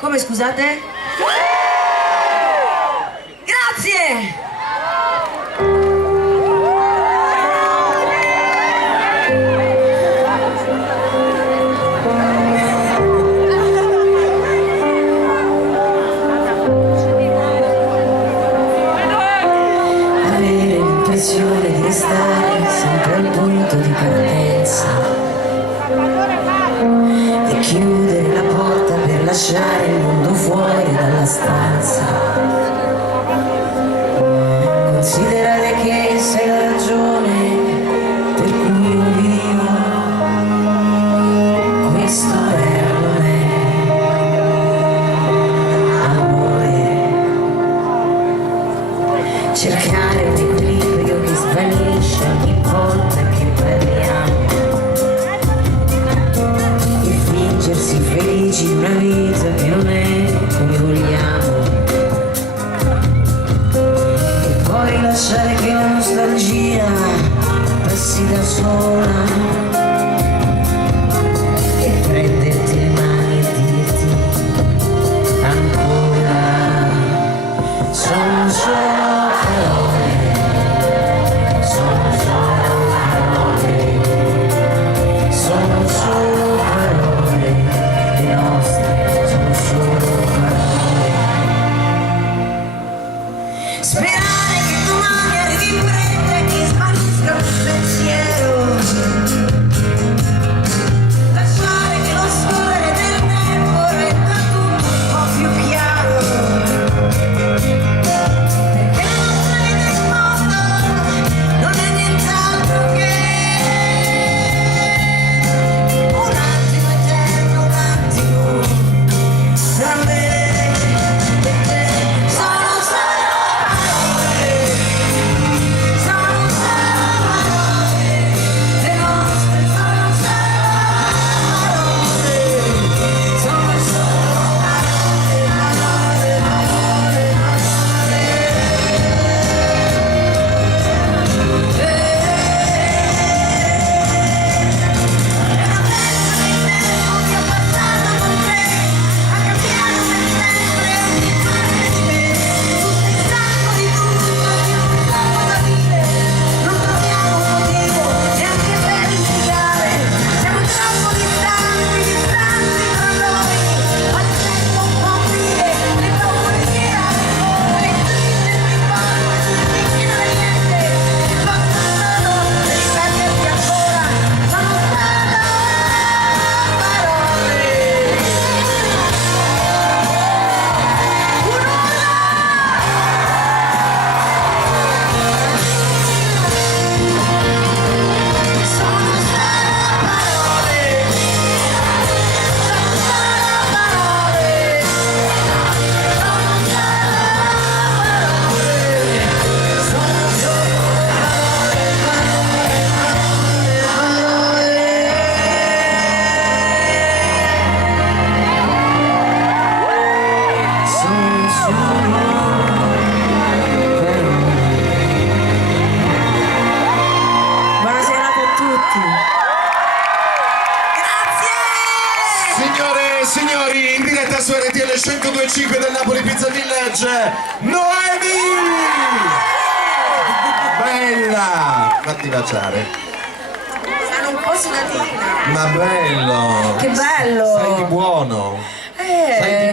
Come, scusate? Grazie! Avere l'impressione di restare sempre al punto di partenza e chiudere la porta per lasciare il mondo fuori dalla stanza. Considerare che sei la ragione per cui io vivo, questo è non è amore. Cercare un equilibrio che svanisce ogni volta che parliamo e fingersi felici di una vita che non è come vogliamo, e poi lasciare che la nostalgia passi da sola e prenderti le mani e dirti ancora sono solo parole, sono solo parole, sono solo parole, le nostre sono solo parole. Sperare che domani arrivi in fretta e che svanisca un pensiero, lasciare che lo scorrere del tempo renda tutto un po' più chiaro. Signore e signori, in diretta su RTL 102.5 del Napoli Pizza Village, Noemi! Bella! Fatti baciare. Sono un po' sudatina. Ma bello! Che bello! Sei di buono! Eh.